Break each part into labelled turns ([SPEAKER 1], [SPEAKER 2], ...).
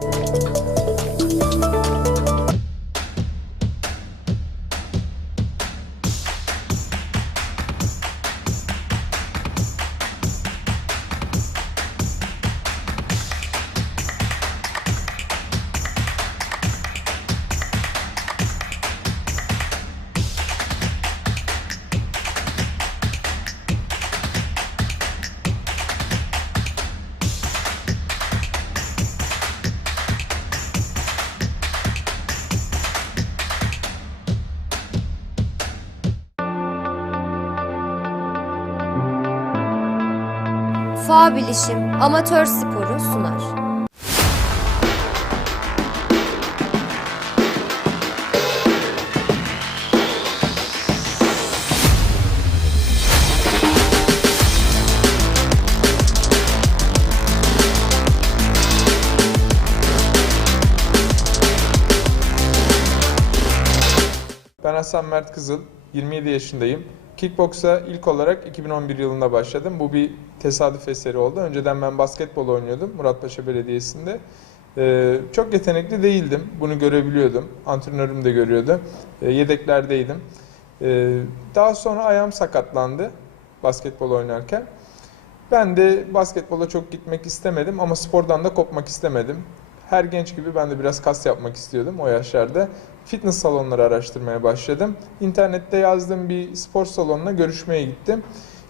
[SPEAKER 1] Thank you Bilişim amatör sporu sunar.
[SPEAKER 2] Hasan Mert Kızıl, 27 yaşındayım. Kickboksa ilk olarak 2011 yılında başladım. Bu bir tesadüf eseri oldu. Önceden ben basketbol oynuyordum Muratpaşa Belediyesi'nde. Ee, çok yetenekli değildim. Bunu görebiliyordum. Antrenörüm de görüyordu. Ee, yedeklerdeydim. Ee, daha sonra ayağım sakatlandı basketbol oynarken. Ben de basketbola çok gitmek istemedim ama spordan da kopmak istemedim. Her genç gibi ben de biraz kas yapmak istiyordum o yaşlarda. Fitness salonları araştırmaya başladım. İnternette yazdığım bir spor salonuna görüşmeye gittim.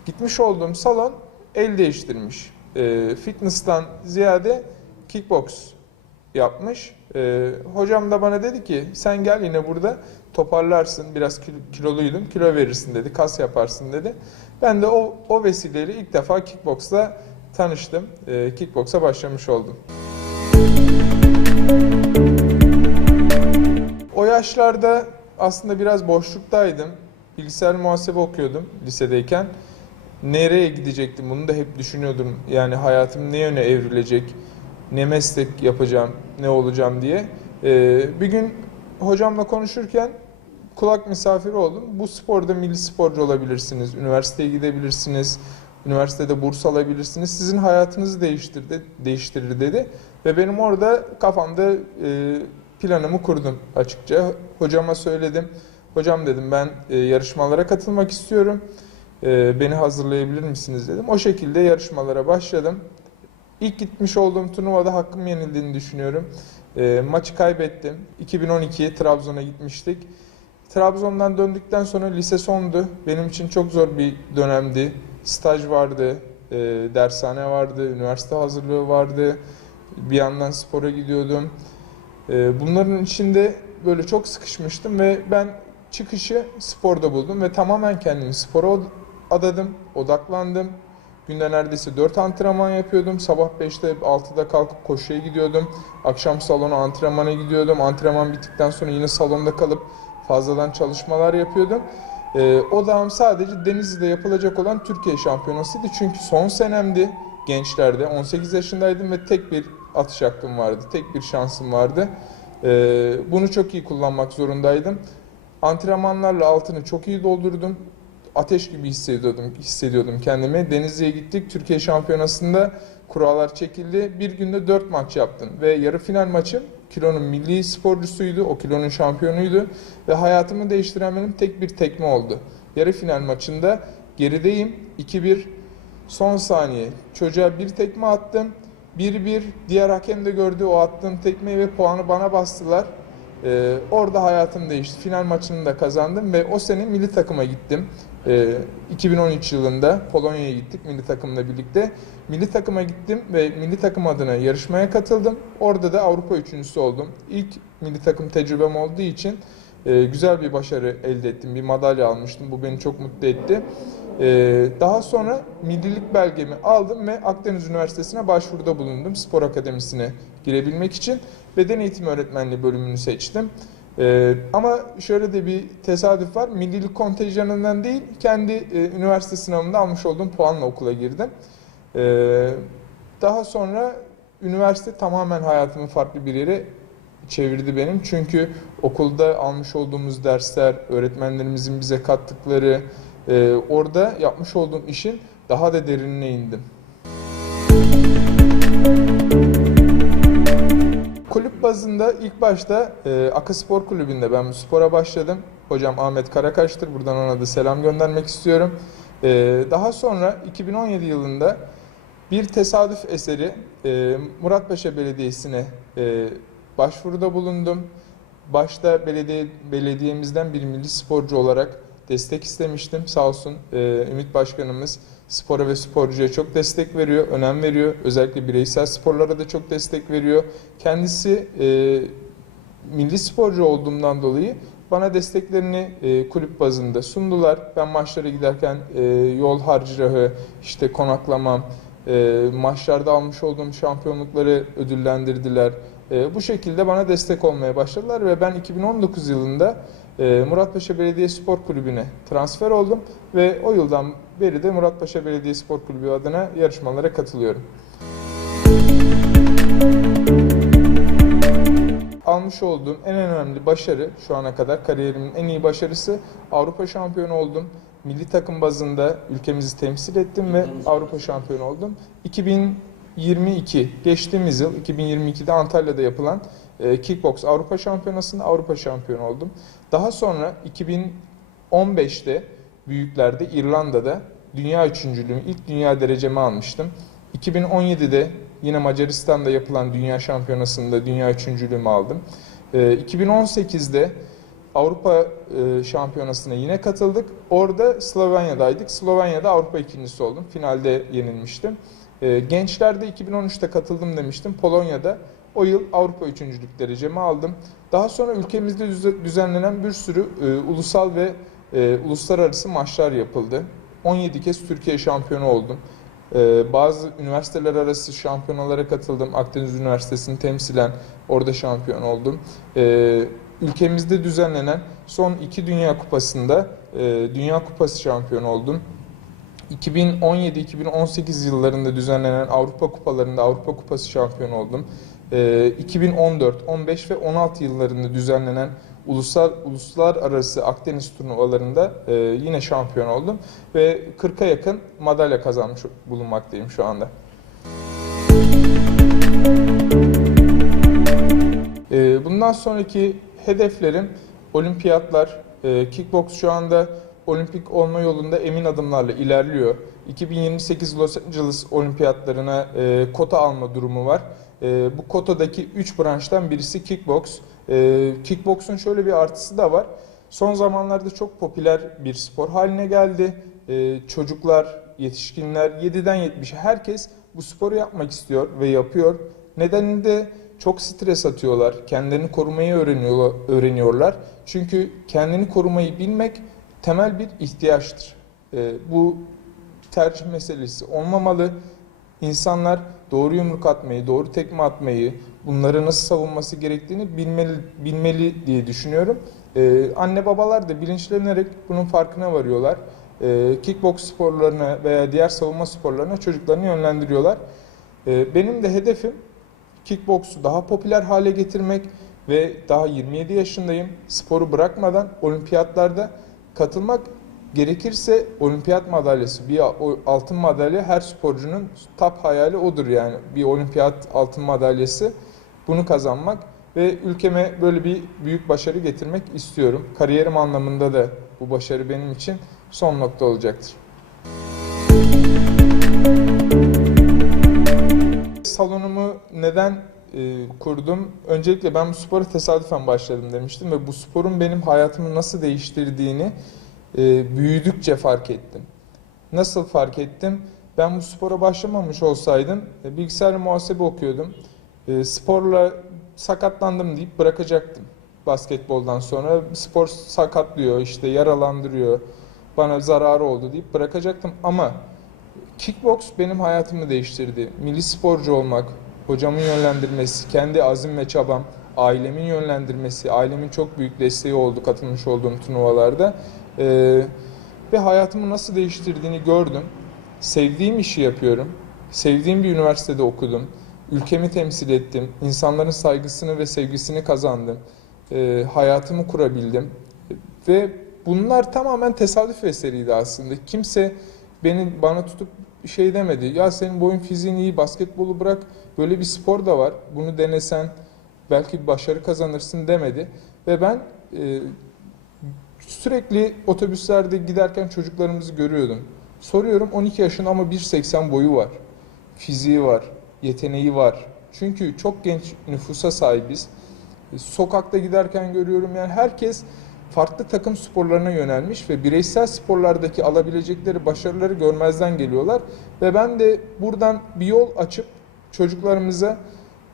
[SPEAKER 2] Gitmiş olduğum salon el değiştirmiş. Ee, fitness'tan ziyade kickbox yapmış. Ee, hocam da bana dedi ki sen gel yine burada toparlarsın. Biraz kil- kiloluydum. Kilo verirsin dedi. Kas yaparsın dedi. Ben de o, o vesileyle ilk defa kickboxla tanıştım. Ee, kickboksa başlamış oldum. O yaşlarda aslında biraz boşluktaydım. Bilgisayar muhasebe okuyordum lisedeyken. Nereye gidecektim bunu da hep düşünüyordum. Yani hayatım ne yöne evrilecek, ne meslek yapacağım, ne olacağım diye. Ee, bir gün hocamla konuşurken kulak misafiri oldum. Bu sporda milli sporcu olabilirsiniz, üniversiteye gidebilirsiniz, üniversitede burs alabilirsiniz. Sizin hayatınızı değiştirdi, değiştirir dedi. Ve benim orada kafamda e, planımı kurdum açıkça. Hocama söyledim. Hocam dedim ben e, yarışmalara katılmak istiyorum. E, beni hazırlayabilir misiniz dedim. O şekilde yarışmalara başladım. İlk gitmiş olduğum turnuvada hakkım yenildiğini düşünüyorum. E, maçı kaybettim. 2012 Trabzon'a gitmiştik. Trabzon'dan döndükten sonra lise sondu. Benim için çok zor bir dönemdi. Staj vardı, e, dershane vardı, üniversite hazırlığı vardı. Bir yandan spora gidiyordum. E, bunların içinde böyle çok sıkışmıştım ve ben çıkışı sporda buldum ve tamamen kendimi spora adadım, odaklandım. Günde neredeyse 4 antrenman yapıyordum. Sabah 5'te 6'da kalkıp koşuya gidiyordum. Akşam salona antrenmana gidiyordum. Antrenman bittikten sonra yine salonda kalıp fazladan çalışmalar yapıyordum. Ee, odağım sadece Denizli'de yapılacak olan Türkiye şampiyonasıydı. Çünkü son senemdi gençlerde. 18 yaşındaydım ve tek bir atış hakkım vardı. Tek bir şansım vardı. Ee, bunu çok iyi kullanmak zorundaydım. Antrenmanlarla altını çok iyi doldurdum. Ateş gibi hissediyordum, hissediyordum kendimi. Denizli'ye gittik. Türkiye Şampiyonası'nda kurallar çekildi. Bir günde 4 maç yaptım. Ve yarı final maçım kilonun milli sporcusuydu. O kilonun şampiyonuydu. Ve hayatımı değiştiren benim tek bir tekme oldu. Yarı final maçında gerideyim. 2-1 son saniye. Çocuğa bir tekme attım. 1-1 diğer hakem de gördü o attığım tekmeyi ve puanı bana bastılar. Ee, orada hayatım değişti. Final maçını da kazandım ve o sene milli takıma gittim. Ee, 2013 yılında Polonya'ya gittik milli takımla birlikte. Milli takıma gittim ve milli takım adına yarışmaya katıldım. Orada da Avrupa üçüncüsü oldum. İlk milli takım tecrübem olduğu için e, güzel bir başarı elde ettim. Bir madalya almıştım. Bu beni çok mutlu etti. Ee, daha sonra millilik belgemi aldım ve Akdeniz Üniversitesi'ne başvuruda bulundum. Spor akademisine girebilmek için beden eğitimi öğretmenliği bölümünü seçtim. Ee, ama şöyle de bir tesadüf var. Millilik kontenjanından değil, kendi e, üniversite sınavında almış olduğum puanla okula girdim. Ee, daha sonra üniversite tamamen hayatımın farklı bir yere çevirdi benim. Çünkü okulda almış olduğumuz dersler, öğretmenlerimizin bize kattıkları, e, orada yapmış olduğum işin daha da derinine indim. Kulüp bazında ilk başta e, Aka Spor Kulübü'nde ben bu spora başladım. Hocam Ahmet Karakaş'tır. Buradan ona da selam göndermek istiyorum. E, daha sonra 2017 yılında bir tesadüf eseri e, Muratpaşa Belediyesi'ne e, başvuruda bulundum. Başta belediye belediyemizden bir milli sporcu olarak destek istemiştim. Sağ olsun e, Ümit Başkanımız spora ve sporcuya çok destek veriyor, önem veriyor. Özellikle bireysel sporlara da çok destek veriyor. Kendisi e, milli sporcu olduğumdan dolayı bana desteklerini e, kulüp bazında sundular. Ben maçlara giderken e, yol harcırahı, işte konaklamam, e, maçlarda almış olduğum şampiyonlukları ödüllendirdiler. E, bu şekilde bana destek olmaya başladılar ve ben 2019 yılında e, Muratpaşa Belediye Spor Kulübü'ne transfer oldum ve o yıldan beri de Muratpaşa Belediye Spor Kulübü adına yarışmalara katılıyorum. Almış olduğum en önemli başarı şu ana kadar kariyerimin en iyi başarısı Avrupa şampiyonu oldum. Milli takım bazında ülkemizi temsil ettim ve Avrupa şampiyonu oldum. 2022 geçtiğimiz yıl 2022'de Antalya'da yapılan e, Kickbox Avrupa Şampiyonası'nda Avrupa şampiyonu oldum. Daha sonra 2015'te büyüklerde İrlanda'da dünya üçüncülüğümü ilk dünya derecemi almıştım. 2017'de yine Macaristan'da yapılan dünya şampiyonasında dünya üçüncülüğümü aldım. Ee, 2018'de Avrupa e, şampiyonasına yine katıldık. Orada Slovenya'daydık. Slovenya'da Avrupa ikincisi oldum. Finalde yenilmiştim. Ee, gençlerde 2013'te katıldım demiştim. Polonya'da o yıl Avrupa üçüncülük derecemi aldım. Daha sonra ülkemizde düze- düzenlenen bir sürü e, ulusal ve e, uluslararası maçlar yapıldı. 17 kez Türkiye şampiyonu oldum. Ee, bazı üniversiteler arası şampiyonalara katıldım. Akdeniz Üniversitesi'ni temsilen orada şampiyon oldum. Ee, ülkemizde düzenlenen son iki Dünya Kupası'nda e, Dünya Kupası şampiyonu oldum. 2017-2018 yıllarında düzenlenen Avrupa Kupalarında Avrupa Kupası şampiyonu oldum. Ee, 2014, 15 ve 16 yıllarında düzenlenen ulusal uluslararası Akdeniz turnuvalarında e, yine şampiyon oldum ve 40'a yakın madalya kazanmış bulunmaktayım şu anda. E, bundan sonraki hedeflerim olimpiyatlar. E, kickbox şu anda olimpik olma yolunda emin adımlarla ilerliyor. 2028 Los Angeles olimpiyatlarına e, kota alma durumu var. E, bu kotadaki 3 branştan birisi kickbox. E, kickbox'un şöyle bir artısı da var. Son zamanlarda çok popüler bir spor haline geldi. E, çocuklar, yetişkinler 7'den 70'e herkes bu sporu yapmak istiyor ve yapıyor. Nedeni de çok stres atıyorlar. Kendilerini korumayı öğreniyor, öğreniyorlar. Çünkü kendini korumayı bilmek temel bir ihtiyaçtır. E, bu tercih meselesi olmamalı. İnsanlar doğru yumruk atmayı, doğru tekme atmayı, bunları nasıl savunması gerektiğini bilmeli, bilmeli diye düşünüyorum. Ee, anne babalar da bilinçlenerek bunun farkına varıyorlar. Ee, kickbox sporlarına veya diğer savunma sporlarına çocuklarını yönlendiriyorlar. Ee, benim de hedefim kickboksu daha popüler hale getirmek ve daha 27 yaşındayım. Sporu bırakmadan olimpiyatlarda katılmak gerekirse olimpiyat madalyası, bir altın madalya her sporcunun top hayali odur yani. Bir olimpiyat altın madalyası bunu kazanmak ve ülkeme böyle bir büyük başarı getirmek istiyorum. Kariyerim anlamında da bu başarı benim için son nokta olacaktır. Salonumu neden e, kurdum? Öncelikle ben bu spora tesadüfen başladım demiştim ve bu sporun benim hayatımı nasıl değiştirdiğini e, büyüdükçe fark ettim. Nasıl fark ettim? Ben bu spora başlamamış olsaydım e, bilgisayar muhasebe okuyordum. E, sporla sakatlandım deyip bırakacaktım. Basketboldan sonra spor sakatlıyor, işte yaralandırıyor, bana zararı oldu deyip bırakacaktım ama kickbox benim hayatımı değiştirdi. Milli sporcu olmak, hocamın yönlendirmesi, kendi azim ve çabam, ailemin yönlendirmesi, ailemin çok büyük desteği oldu katılmış olduğum turnuvalarda. Ee, ve hayatımı nasıl değiştirdiğini gördüm. Sevdiğim işi yapıyorum. Sevdiğim bir üniversitede okudum. Ülkemi temsil ettim. İnsanların saygısını ve sevgisini kazandım. Ee, hayatımı kurabildim. Ve bunlar tamamen tesadüf eseriydi aslında. Kimse beni bana tutup şey demedi. Ya senin boyun fiziğin iyi, basketbolu bırak. Böyle bir spor da var. Bunu denesen belki başarı kazanırsın demedi. Ve ben e, sürekli otobüslerde giderken çocuklarımızı görüyordum. Soruyorum 12 yaşında ama 1.80 boyu var. Fiziği var, yeteneği var. Çünkü çok genç nüfusa sahibiz. E, Sokakta giderken görüyorum yani herkes farklı takım sporlarına yönelmiş ve bireysel sporlardaki alabilecekleri başarıları görmezden geliyorlar. Ve ben de buradan bir yol açıp çocuklarımıza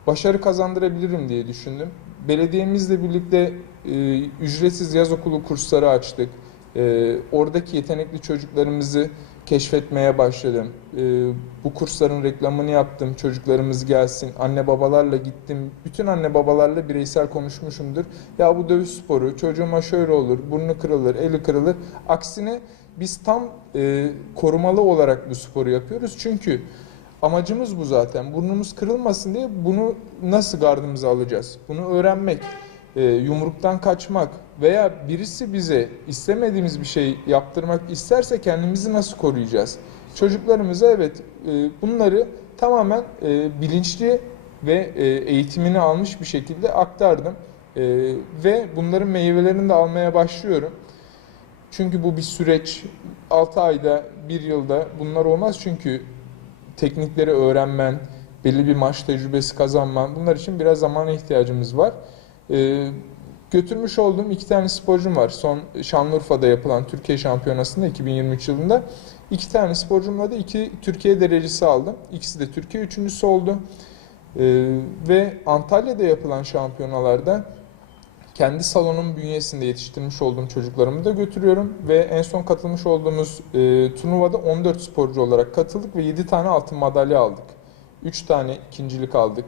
[SPEAKER 2] başarı kazandırabilirim diye düşündüm. Belediyemizle birlikte e, ücretsiz yaz okulu kursları açtık. E, oradaki yetenekli çocuklarımızı keşfetmeye başladım. E, bu kursların reklamını yaptım. Çocuklarımız gelsin. Anne babalarla gittim. Bütün anne babalarla bireysel konuşmuşumdur. Ya bu dövüş sporu çocuğuma şöyle olur. Burnu kırılır, eli kırılır. Aksine biz tam e, korumalı olarak bu sporu yapıyoruz. Çünkü amacımız bu zaten. Burnumuz kırılmasın diye bunu nasıl gardımıza alacağız? Bunu öğrenmek, e, yumruktan kaçmak veya birisi bize istemediğimiz bir şey yaptırmak isterse kendimizi nasıl koruyacağız? Çocuklarımıza evet e, bunları tamamen e, bilinçli ve e, eğitimini almış bir şekilde aktardım. E, ve bunların meyvelerini de almaya başlıyorum. Çünkü bu bir süreç. 6 ayda, 1 yılda bunlar olmaz çünkü teknikleri öğrenmen, belli bir maç tecrübesi kazanman bunlar için biraz zamana ihtiyacımız var. Ee, götürmüş olduğum iki tane sporcum var. Son Şanlıurfa'da yapılan Türkiye Şampiyonası'nda 2023 yılında iki tane sporcumla da iki Türkiye derecesi aldım. İkisi de Türkiye üçüncüsü oldu. Ee, ve Antalya'da yapılan şampiyonalarda kendi salonum bünyesinde yetiştirmiş olduğum çocuklarımı da götürüyorum ve en son katılmış olduğumuz e, turnuvada 14 sporcu olarak katıldık ve 7 tane altın madalya aldık. 3 tane ikincilik aldık.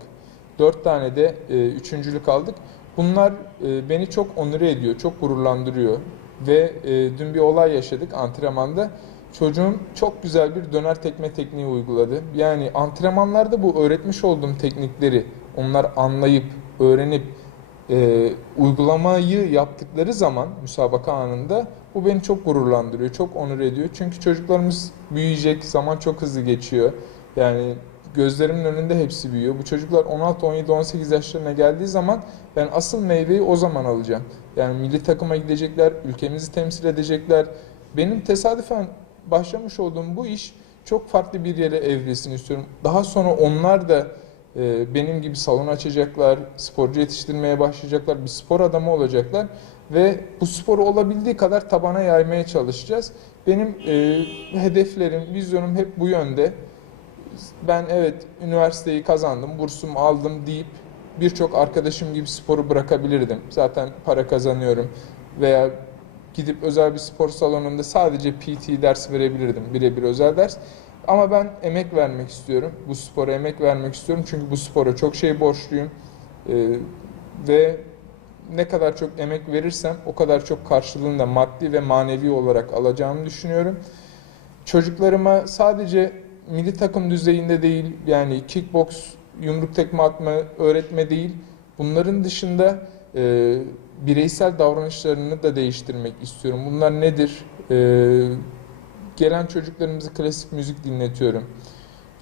[SPEAKER 2] 4 tane de e, üçüncülük aldık. Bunlar e, beni çok onure ediyor, çok gururlandırıyor. Ve e, dün bir olay yaşadık antrenmanda. Çocuğum çok güzel bir döner tekme tekniği uyguladı. Yani antrenmanlarda bu öğretmiş olduğum teknikleri onlar anlayıp, öğrenip e, uygulamayı yaptıkları zaman müsabaka anında bu beni çok gururlandırıyor, çok onur ediyor. Çünkü çocuklarımız büyüyecek, zaman çok hızlı geçiyor. Yani gözlerimin önünde hepsi büyüyor. Bu çocuklar 16, 17, 18 yaşlarına geldiği zaman ben asıl meyveyi o zaman alacağım. Yani milli takıma gidecekler, ülkemizi temsil edecekler. Benim tesadüfen başlamış olduğum bu iş çok farklı bir yere evrilsin istiyorum. Daha sonra onlar da benim gibi salon açacaklar, sporcu yetiştirmeye başlayacaklar, bir spor adamı olacaklar ve bu sporu olabildiği kadar tabana yaymaya çalışacağız. Benim e, hedeflerim, vizyonum hep bu yönde. Ben evet üniversiteyi kazandım, bursumu aldım deyip birçok arkadaşım gibi sporu bırakabilirdim. Zaten para kazanıyorum veya gidip özel bir spor salonunda sadece PT ders verebilirdim, birebir özel ders. Ama ben emek vermek istiyorum. Bu spora emek vermek istiyorum. Çünkü bu spora çok şey borçluyum. Ee, ve ne kadar çok emek verirsem o kadar çok karşılığını da maddi ve manevi olarak alacağımı düşünüyorum. Çocuklarıma sadece milli takım düzeyinde değil yani kickbox, yumruk tekme atma, öğretme değil. Bunların dışında e, bireysel davranışlarını da değiştirmek istiyorum. Bunlar nedir? E, gelen çocuklarımızı klasik müzik dinletiyorum.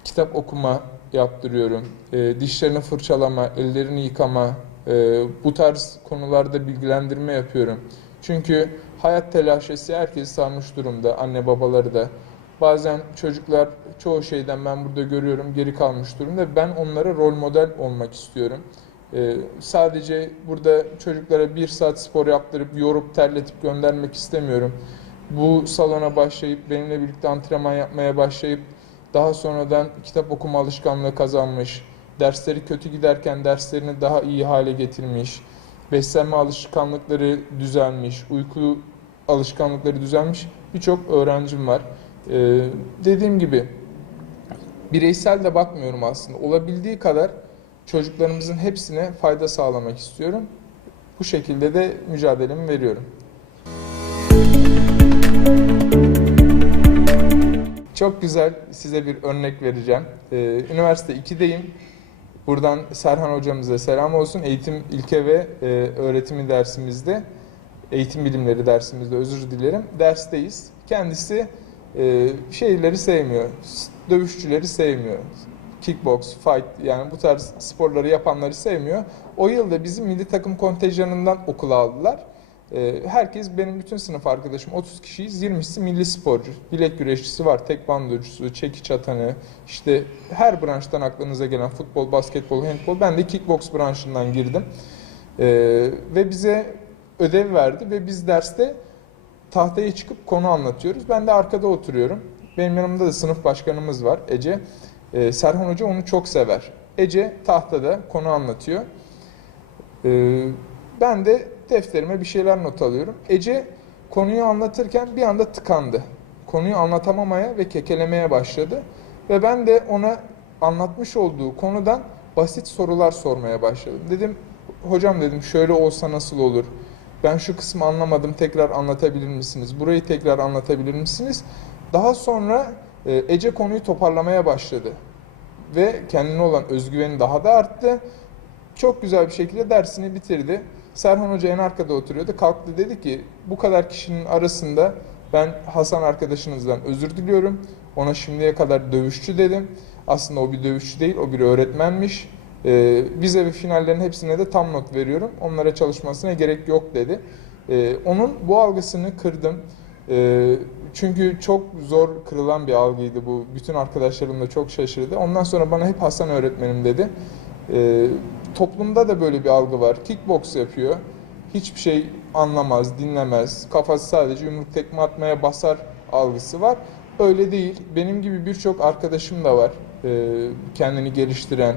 [SPEAKER 2] Kitap okuma yaptırıyorum. E, dişlerini fırçalama, ellerini yıkama, e, bu tarz konularda bilgilendirme yapıyorum. Çünkü hayat telaşesi herkes sarmış durumda, anne babaları da. Bazen çocuklar çoğu şeyden ben burada görüyorum geri kalmış durumda. Ben onlara rol model olmak istiyorum. Ee, sadece burada çocuklara bir saat spor yaptırıp yorup terletip göndermek istemiyorum. Bu salona başlayıp benimle birlikte antrenman yapmaya başlayıp daha sonradan kitap okuma alışkanlığı kazanmış, dersleri kötü giderken derslerini daha iyi hale getirmiş, beslenme alışkanlıkları düzelmiş, uyku alışkanlıkları düzelmiş birçok öğrencim var. Ee, dediğim gibi bireysel de bakmıyorum aslında. Olabildiği kadar çocuklarımızın hepsine fayda sağlamak istiyorum. Bu şekilde de mücadelemi veriyorum. Çok güzel size bir örnek vereceğim. Ee, üniversite 2'deyim. Buradan Serhan hocamıza selam olsun. Eğitim ilke ve e, öğretimi dersimizde, eğitim bilimleri dersimizde özür dilerim. Dersteyiz. Kendisi e, şeyleri sevmiyor, dövüşçüleri sevmiyor. kickbox, fight yani bu tarz sporları yapanları sevmiyor. O yılda bizim milli takım kontenjanından okula aldılar. Ee, herkes benim bütün sınıf arkadaşım 30 kişiyiz 20'si milli sporcu. Bilek güreşçisi var, tekvandocusu, çekiç atanı, işte her branştan aklınıza gelen futbol, basketbol, handbol. Ben de kickbox branşından girdim. Ee, ve bize ödev verdi ve biz derste tahtaya çıkıp konu anlatıyoruz. Ben de arkada oturuyorum. Benim yanımda da sınıf başkanımız var Ece. Ee, Serhan Hoca onu çok sever. Ece tahtada konu anlatıyor. Ee, ben de defterime bir şeyler not alıyorum. Ece konuyu anlatırken bir anda tıkandı. Konuyu anlatamamaya ve kekelemeye başladı. Ve ben de ona anlatmış olduğu konudan basit sorular sormaya başladım. Dedim hocam dedim şöyle olsa nasıl olur? Ben şu kısmı anlamadım tekrar anlatabilir misiniz? Burayı tekrar anlatabilir misiniz? Daha sonra e, Ece konuyu toparlamaya başladı. Ve kendine olan özgüveni daha da arttı. Çok güzel bir şekilde dersini bitirdi. Serhan Hoca en arkada oturuyordu. Kalktı dedi ki bu kadar kişinin arasında ben Hasan arkadaşınızdan özür diliyorum. Ona şimdiye kadar dövüşçü dedim. Aslında o bir dövüşçü değil, o bir öğretmenmiş. Ee, vize ve finallerin hepsine de tam not veriyorum. Onlara çalışmasına gerek yok dedi. Ee, onun bu algısını kırdım. Ee, çünkü çok zor kırılan bir algıydı bu. Bütün arkadaşlarım da çok şaşırdı. Ondan sonra bana hep Hasan öğretmenim dedi. Ee, toplumda da böyle bir algı var. Kickbox yapıyor. Hiçbir şey anlamaz, dinlemez. Kafası sadece yumruk tekme atmaya basar algısı var. Öyle değil. Benim gibi birçok arkadaşım da var. Ee, kendini geliştiren,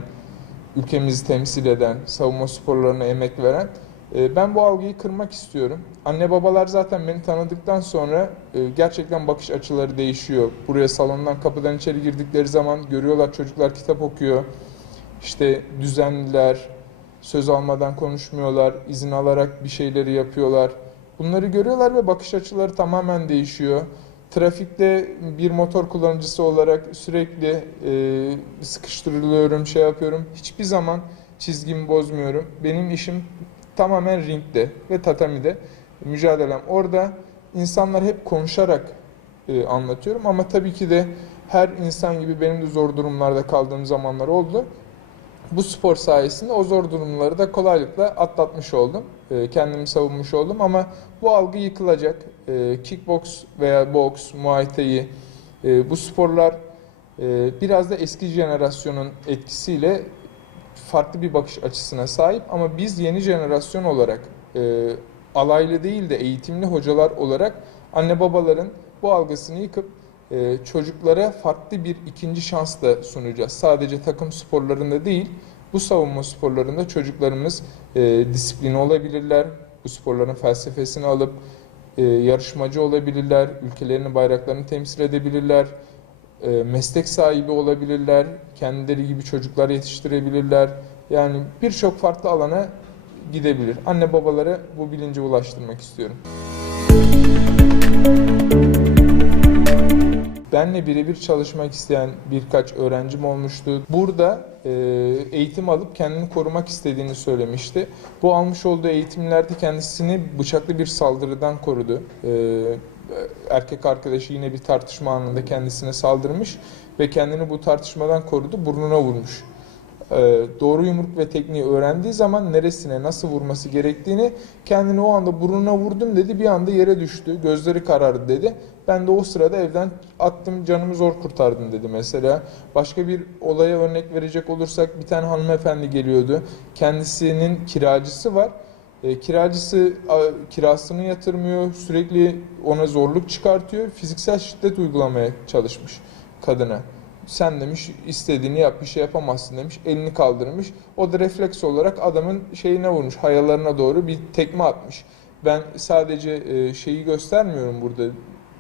[SPEAKER 2] ülkemizi temsil eden, savunma sporlarına emek veren. Ee, Ben bu algıyı kırmak istiyorum. Anne babalar zaten beni tanıdıktan sonra e, gerçekten bakış açıları değişiyor. Buraya salondan kapıdan içeri girdikleri zaman görüyorlar çocuklar kitap okuyor. İşte düzenliler, söz almadan konuşmuyorlar, izin alarak bir şeyleri yapıyorlar. Bunları görüyorlar ve bakış açıları tamamen değişiyor. Trafikte bir motor kullanıcısı olarak sürekli e, sıkıştırılıyorum, şey yapıyorum. Hiçbir zaman çizgimi bozmuyorum. Benim işim tamamen ringde ve tatamide. Mücadelem orada. İnsanlar hep konuşarak e, anlatıyorum ama tabii ki de her insan gibi benim de zor durumlarda kaldığım zamanlar oldu. Bu spor sayesinde o zor durumları da kolaylıkla atlatmış oldum. E, kendimi savunmuş oldum ama bu algı yıkılacak. E, kickbox veya boks, muay thai e, bu sporlar e, biraz da eski jenerasyonun etkisiyle farklı bir bakış açısına sahip ama biz yeni jenerasyon olarak e, alaylı değil de eğitimli hocalar olarak anne babaların bu algısını yıkıp e, çocuklara farklı bir ikinci şans da sunacağız. Sadece takım sporlarında değil, bu savunma sporlarında çocuklarımız e, disiplini olabilirler, bu sporların felsefesini alıp e, yarışmacı olabilirler, ülkelerini, bayraklarını temsil edebilirler, e, meslek sahibi olabilirler, kendileri gibi çocuklar yetiştirebilirler. Yani birçok farklı alana gidebilir. Anne babalara bu bilinci ulaştırmak istiyorum. Benle birebir çalışmak isteyen birkaç öğrencim olmuştu. Burada e, eğitim alıp kendini korumak istediğini söylemişti. Bu almış olduğu eğitimlerde kendisini bıçaklı bir saldırıdan korudu. E, erkek arkadaşı yine bir tartışma anında kendisine saldırmış ve kendini bu tartışmadan korudu, burnuna vurmuş. Ee, doğru yumruk ve tekniği öğrendiği zaman neresine nasıl vurması gerektiğini kendini o anda burnuna vurdum dedi bir anda yere düştü gözleri karardı dedi. Ben de o sırada evden attım canımı zor kurtardım dedi mesela. Başka bir olaya örnek verecek olursak bir tane hanımefendi geliyordu. Kendisinin kiracısı var. E, kiracısı a, kirasını yatırmıyor, sürekli ona zorluk çıkartıyor. Fiziksel şiddet uygulamaya çalışmış kadına. Sen demiş istediğini yap bir şey yapamazsın demiş. Elini kaldırmış. O da refleks olarak adamın şeyine vurmuş. Hayalarına doğru bir tekme atmış. Ben sadece e, şeyi göstermiyorum burada.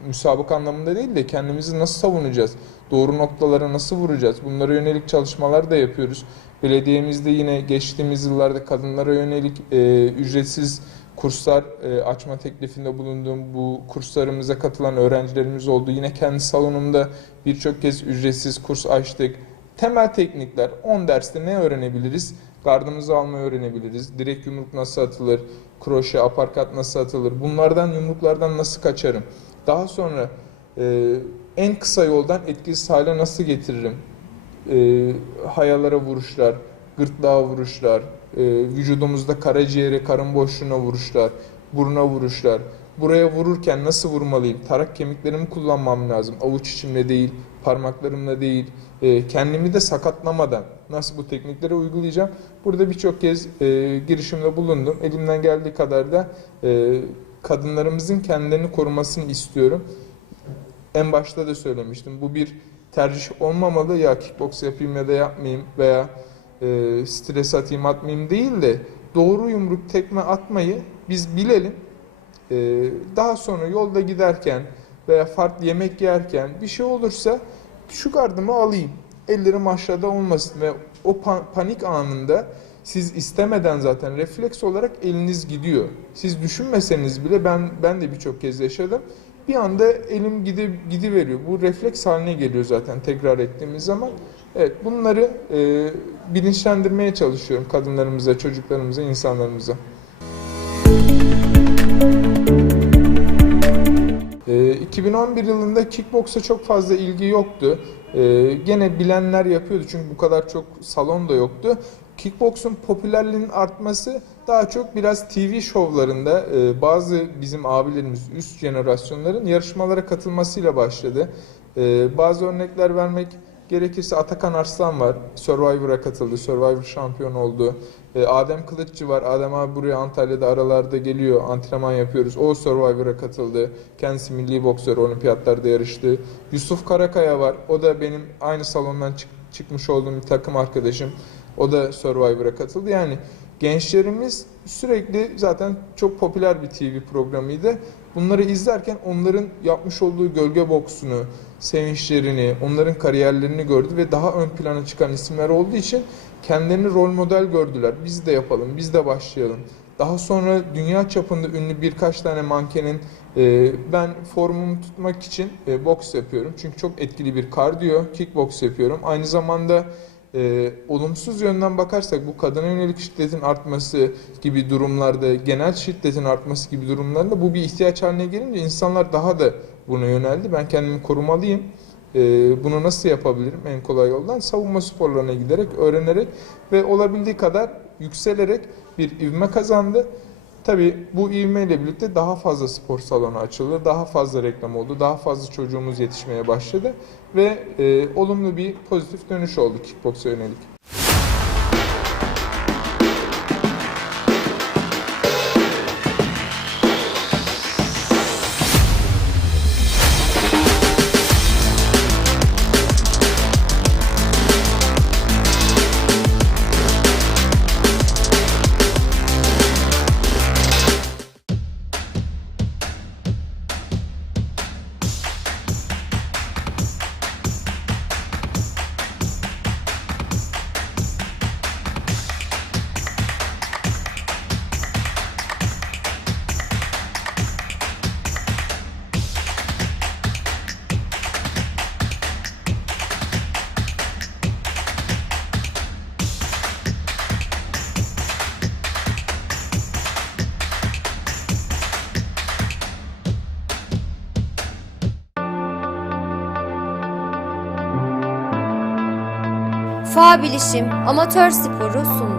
[SPEAKER 2] Müsabık anlamında değil de kendimizi nasıl savunacağız? Doğru noktalara nasıl vuracağız? Bunlara yönelik çalışmalar da yapıyoruz. Belediyemizde yine geçtiğimiz yıllarda kadınlara yönelik e, ücretsiz kurslar e, açma teklifinde bulunduğum bu kurslarımıza katılan öğrencilerimiz oldu. Yine kendi salonumda birçok kez ücretsiz kurs açtık. Temel teknikler 10 derste ne öğrenebiliriz? Gardımızı almayı öğrenebiliriz. Direkt yumruk nasıl atılır? Kroşe, aparkat nasıl atılır? Bunlardan yumruklardan nasıl kaçarım? Daha sonra e, en kısa yoldan etkisiz hale nasıl getiririm? e, hayalara vuruşlar, gırtlağa vuruşlar, e, vücudumuzda karaciğere, karın boşluğuna vuruşlar, buruna vuruşlar. Buraya vururken nasıl vurmalıyım? Tarak kemiklerimi kullanmam lazım. Avuç içimle değil, parmaklarımla değil. E, kendimi de sakatlamadan nasıl bu teknikleri uygulayacağım? Burada birçok kez e, girişimde bulundum. Elimden geldiği kadar da e, kadınlarımızın kendilerini korumasını istiyorum. En başta da söylemiştim. Bu bir tercih olmamalı. Ya kickbox yapayım ya da yapmayayım veya e, stres atayım atmayayım değil de doğru yumruk tekme atmayı biz bilelim. E, daha sonra yolda giderken veya farklı yemek yerken bir şey olursa şu gardımı alayım. Ellerim aşağıda olmasın ve o pa- panik anında siz istemeden zaten refleks olarak eliniz gidiyor. Siz düşünmeseniz bile ben ben de birçok kez yaşadım. Bir anda elim gidi gidiveriyor. Bu refleks haline geliyor zaten tekrar ettiğimiz zaman. Evet bunları e, bilinçlendirmeye çalışıyorum kadınlarımıza, çocuklarımıza, insanlarımıza. E, 2011 yılında kickboksa çok fazla ilgi yoktu. E, gene bilenler yapıyordu çünkü bu kadar çok salon da yoktu. Kickboksun popülerliğinin artması daha çok biraz TV şovlarında e, bazı bizim abilerimiz üst jenerasyonların yarışmalara katılmasıyla başladı. E, bazı örnekler vermek gerekirse Atakan Arslan var. Survivor'a katıldı. Survivor şampiyon oldu. E, Adem Kılıççı var. Adem abi buraya Antalya'da aralarda geliyor. Antrenman yapıyoruz. O Survivor'a katıldı. Kendisi milli boksör. Olimpiyatlarda yarıştı. Yusuf Karakaya var. O da benim aynı salondan çık- çıkmış olduğum bir takım arkadaşım. O da Survivor'a katıldı. Yani gençlerimiz sürekli zaten çok popüler bir TV programıydı. Bunları izlerken onların yapmış olduğu gölge boksunu, sevinçlerini, onların kariyerlerini gördü ve daha ön plana çıkan isimler olduğu için kendilerini rol model gördüler. Biz de yapalım, biz de başlayalım. Daha sonra dünya çapında ünlü birkaç tane mankenin e, ben formumu tutmak için e, boks yapıyorum. Çünkü çok etkili bir kardiyo, kickboks yapıyorum. Aynı zamanda e, olumsuz yönden bakarsak bu kadına yönelik şiddetin artması gibi durumlarda, genel şiddetin artması gibi durumlarında bu bir ihtiyaç haline gelince insanlar daha da buna yöneldi. Ben kendimi korumalıyım. E, bunu nasıl yapabilirim en kolay yoldan? Savunma sporlarına giderek, öğrenerek ve olabildiği kadar yükselerek bir ivme kazandı. Tabii bu ivmeyle birlikte daha fazla spor salonu açıldı, daha fazla reklam oldu, daha fazla çocuğumuz yetişmeye başladı ve e, olumlu bir pozitif dönüş oldu kickboksa yönelik.
[SPEAKER 1] Bilişim Amatör Sporu sundu.